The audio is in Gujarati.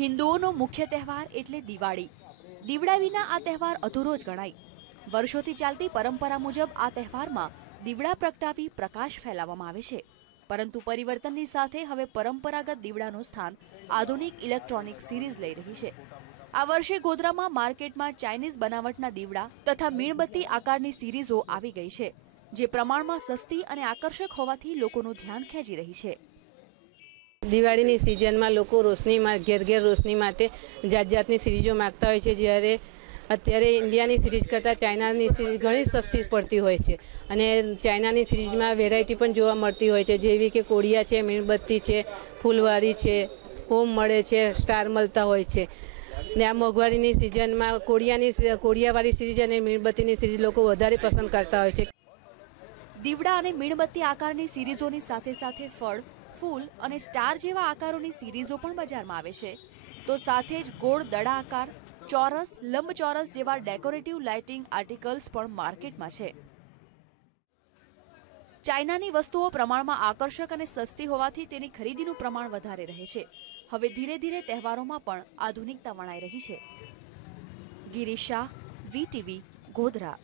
હિન્દુઓનો મુખ્ય તહેવાર એટલે દિવાળી. દીવડા વિના આ તહેવાર અધૂરો જ ગણાય. વર્ષોથી ચાલતી પરંપરા મુજબ આ તહેવારમાં દીવડા પ્રગટાવી પ્રકાશ ફેલાવવામાં આવે છે. પરંતુ પરિવર્તનની સાથે હવે પરંપરાગત દીવડાનું સ્થાન આધુનિક ઇલેક્ટ્રોનિક સિરીઝ લઈ રહી છે. આ વર્ષે ગોધરામાં માર્કેટમાં ચાઇનીઝ બનાવટના દીવડા તથા મીણબત્તી આકારની સિરીઝો આવી ગઈ છે, જે પ્રમાણમાં સસ્તી અને આકર્ષક હોવાથી લોકોનું ધ્યાન ખેંચી રહી છે. દિવાળીની સિઝનમાં લોકો રોશનીમાં ઘેર ઘેર રોશની માટે જાત જાતની સિરીઝો માગતા હોય છે. જ્યારે અત્યારે ઇન્ડિયાની સિરીઝ કરતાં ચાઇનાની સિરીઝ ઘણી સસ્તી પડતી હોય છે. અને ચાઇનાની સિરીઝમાં વેરાયટી પણ જોવા મળતી હોય છે. જેવી કે કોળિયા છે, મીણબત્તી છે, ફૂલવારી છે હોમ મળે છે, સ્ટાર મળતા હોય છે. ને આ મોંઘવારીની સિઝનમાં કોળિયાની કોળિયાવાળી સિરીઝ અને મીણબત્તીની સિરીઝ લોકો વધારે પસંદ કરતા હોય છે. દીવડા અને મીણબત્તી આકારની સિરીઝોની સાથે સાથે ફળ ફૂલ અને સ્ટાર જેવા આકારોની સિરીઝો પણ બજારમાં આવે છે. તો સાથે જ ગોળ દડા આકાર, ચોરસ, લંબચોરસ જેવા ડેકોરેટિવ લાઇટિંગ આર્ટિકલ્સ પણ માર્કેટમાં છે. ચાઇનાની વસ્તુઓ પ્રમાણમાં આકર્ષક અને સસ્તી હોવાથી તેની ખરીદીનું પ્રમાણ વધારે રહે છે. હવે ધીરે ધીરે તહેવારોમાં પણ આધુનિકતા વણાઈ રહી છે. ગિરીશા વીટીવી ગોધરા.